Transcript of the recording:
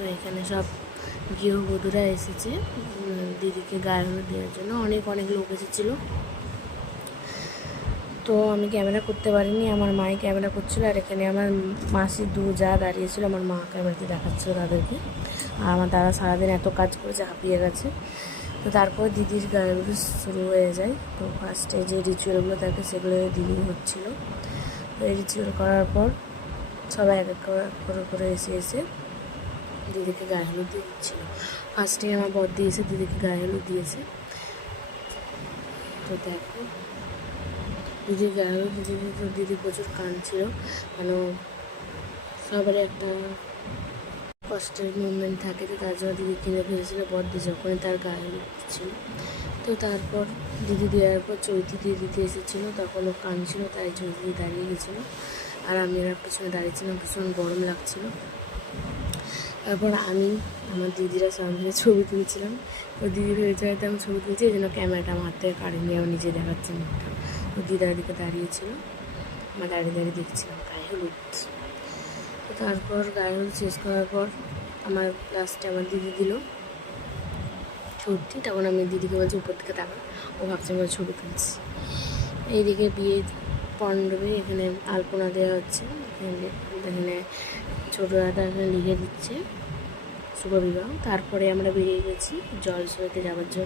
তো এখানে সব গৃহবধূরা এসেছে দিদিকে গায়ে হলুদ দেওয়ার জন্য। অনেক অনেক লোক এসেছিলো। তো আমি ক্যামেরা করতে পারিনি, আমার মাই ক্যামেরা করছিলো। আর এখানে আমার মাসি দু যা দাঁড়িয়েছিলো, আমার মা ক্যামেরাতে দেখাচ্ছিলো তাদেরকে। আর আমার দাদা সারাদিন এত কাজ করেছে, হাঁপিয়ে গেছে। তো তারপর দিদির গায়ে হলুদ শুরু হয়ে যায়। তো ফার্স্টে যে রিচুয়ালগুলো থাকে সেগুলো দিদি হচ্ছিলো। তো এই রিচুয়াল করার পর সবাই এক এক করে এসে দিদিকে গায়ে হলুদ দিয়ে দিচ্ছিলো। ফার্স্টে আমার বড়দি এসে দিদিকে গায়ে হলুদ দিয়েছে। তো দেখো দিদির গায়ে হলুদ দিদি, তো দিদি প্রচুর কাঁদছিল, কেন সবারই একটা কষ্টের মুভমেন্ট থাকে। তো তার জন্য দিদি কিনে ফেলেছিলো বড়দি যখনই তার গায়ে হলুদ দিচ্ছিল। তো তারপর দিদি দেওয়ার পর চৈতি দিয়ে দিতে এসেছিলো, তখন ও কাঁদছিল, তাই চৈতি দিয়ে দাঁড়িয়ে গেছিলো। আর আমি ওর পিছনে দাঁড়িয়েছিলাম, ভীষণ গরম লাগছিলো। তারপর আমি আমার দিদিরা সামনে ছবি তুলছিলাম। তো দিদি ভেবেছে হয়তো আমি ছবি তুলছি, এই জন্য ক্যামেরাটা আমার হাত থেকে কাড়িনি, আমার নিজে দেখাচ্ছি মুখটা। তো দিদার দিকে দাঁড়িয়েছিল, আমার দাঁড়িয়ে দাঁড়িয়ে দেখছিলাম গায়ে হলুদ। তো তারপর গায়ে হলুদ শেষ করার পর আমার লাস্টে আমার দিদি দিল ছুটি। তখন আমি দিদিকে বলছি উপর থেকে তাকা, ও ভাবছে আমরা ছবি তুলছি। এইদিকে বিয়ে মণ্ডপে এখানে আলপনা দেওয়া হচ্ছে। এখানে ছোটো দাদা এখানে লিখে দিচ্ছে শুভ বিবাহ। তারপরে আমরা বেরিয়ে গেছি জল সইতে যাওয়ার জন্য।